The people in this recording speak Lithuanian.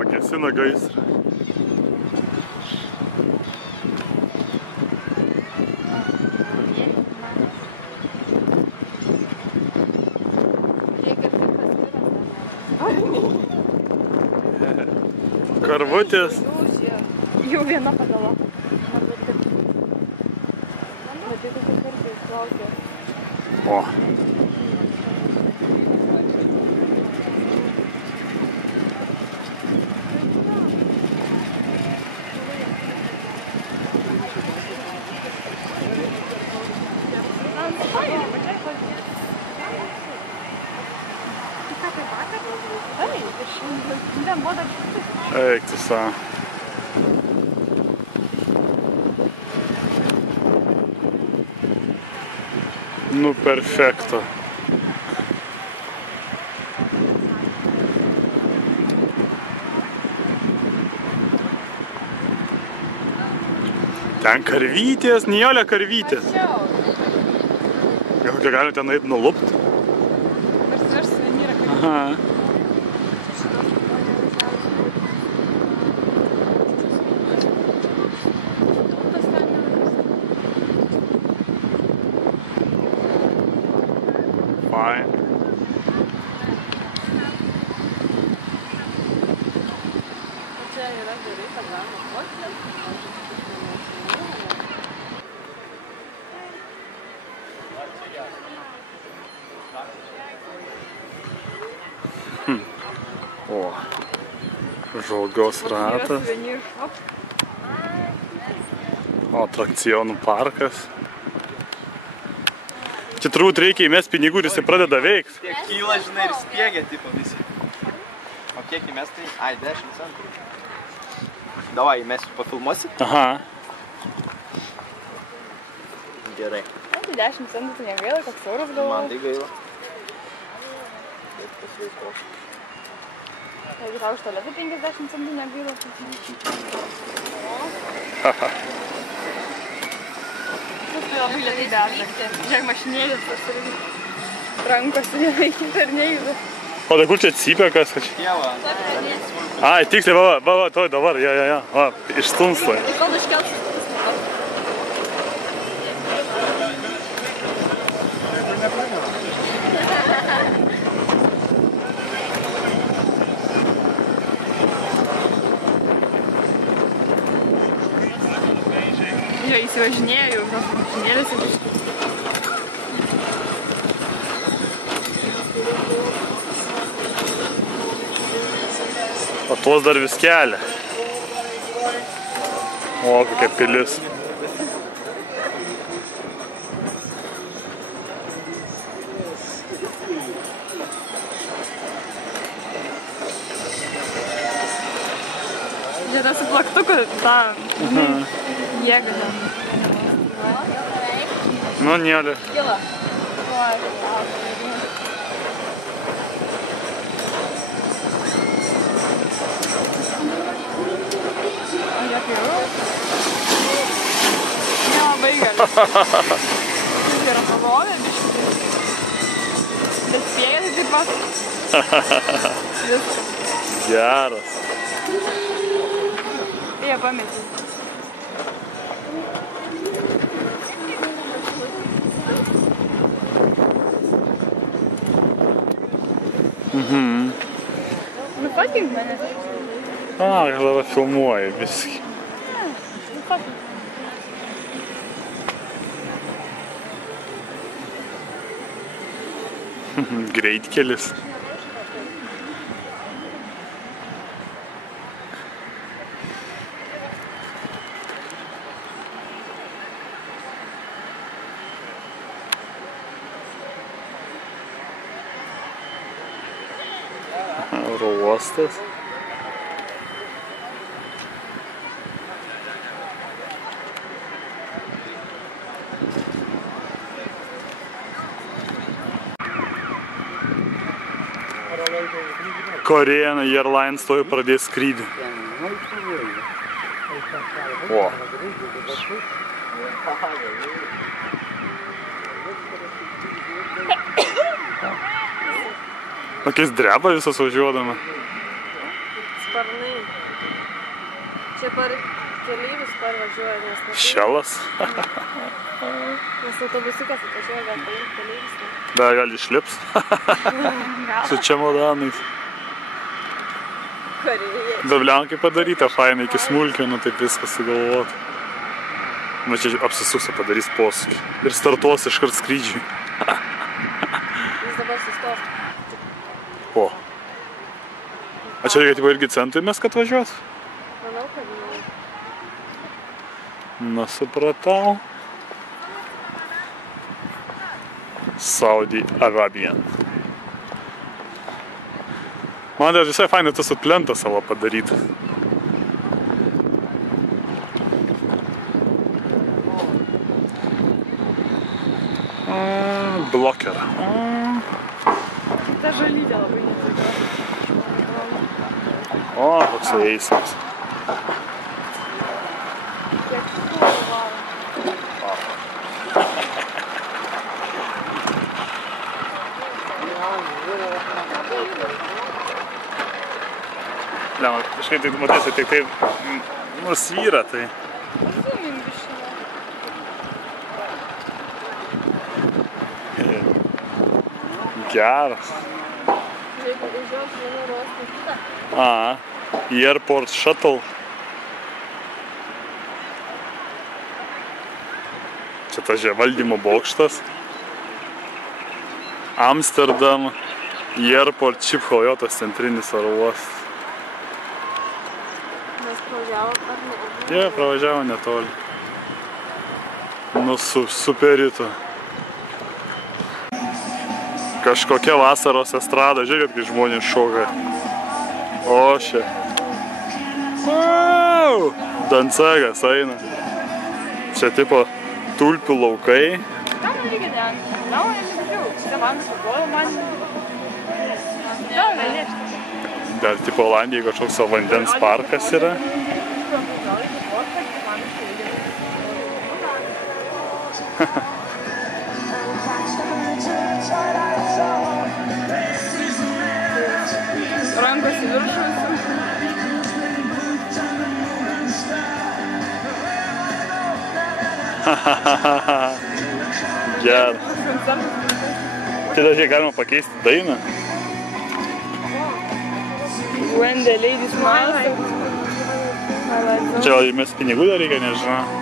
O, gesina gaisrą. Karvutės. Jau viena padala. Matai, kokie kartais laukia. O. Eik tu savo. Nu, perfekto. Ten karvytės, Nijolė karvytės. Gal kokia gali ten eit nulupt? Aha. Fine. Čia yra gerai, kad galima plakti. O, žvalgos ratas. O, atrakcionų parkas. Čia turbūt reikia įmest pinigų ir jisai pradeda veikt. Tiek kyla, žinai, ir spiegia, tipo, visi. O kiek įmest tai? Ai, 10 centų. Davai, įmesiu, pafilmuosi? Aha. Gerai. Tai 10 centų tai negaila, koks euras galvoju. Man tai gaila. Taip pasveiko. Jeigu tau už tualetą 50 centų negaila, Haha. tai labai lėtai bežakti. Žiūrėk, mašinėlės pasirinkai. Rankose neveikinti ar neįdu. O tai kur čia cypia kas? Dieva. Ai, tiksliai, va, toj dabar, ja. Va, išstums tai. Tai kol iškelsiu. Jo, įsivažinėjau jau mašinėlės ir biškį. O tuos dar vis kelia. O, kokia pilis. Žiūrėta su plaktuku tą jėgą ten. Nu, Nijolė. Kilo. O jie kai jau? Nelabai gali. Tai yra pavovė biškį. Bet spėja tai taip pat. Viskas. Geras. Jie pametė. Nufotink mane. A, dabar filmuoji viskį. Nufotink. Greitkelis. Oro uostas. Korean Airlines tuoj pradės skrydį. O. Akis dreba visas važiuodama. Sparnai. Čia par keleivis parvažiuoja, nes... Šelas. Nes autobusiukas atvažiuoja, gal paimti keleivis. Da, gal išlips. Su čemodanais. Kareiviai. Davliankai padaryta, fainai, iki smulkių, nu taip viskas sugalvot. Nu čia apsisuks, padarys posūkį. Ir startuos iškart skrydžiui. Jis dabar sustos. O. A čia reikia tipo irgi centui mes, kad važiuot? Manau, kad ne. Na, supratau. Saudi Arabija. Man dar visai fainai tas atplentą savo padaryti. Bloker. Ta žalytė labai netikra. O, koks eismas. Kiek tikrųjų varo. Ne, kažkaip tai matysi, tik taip nusvyra, tai... Sumim bišinę. Geras. Žiūrėk, važiuos vienu ruostu kitą. Airport Shuttle. Čia tas valdymo bokštas. Amsterdam Airport Schiphol, jo tas centrinis oro uostas. Mes pravažiavo ar ne? Jie pravažiavo netoli. Nu, superito. Kažkokia vasaros estrada, žiūrėkit, kai žmonės šoka. O, šia. Wow! Dancegas eina. Čia tipo tulpių laukai. Tam reikia ten. Tam nežiūrėjau. Čia man sugalvojo, man... Gal nelėšti. Dar tipo Olandijai kažkoks vandens parkas yra. Rankos į viršų. Gerai. Čia dažnai galima pakeisti dainą. When the ladies smile. Čia mes pinigų dar reikia, nežinau.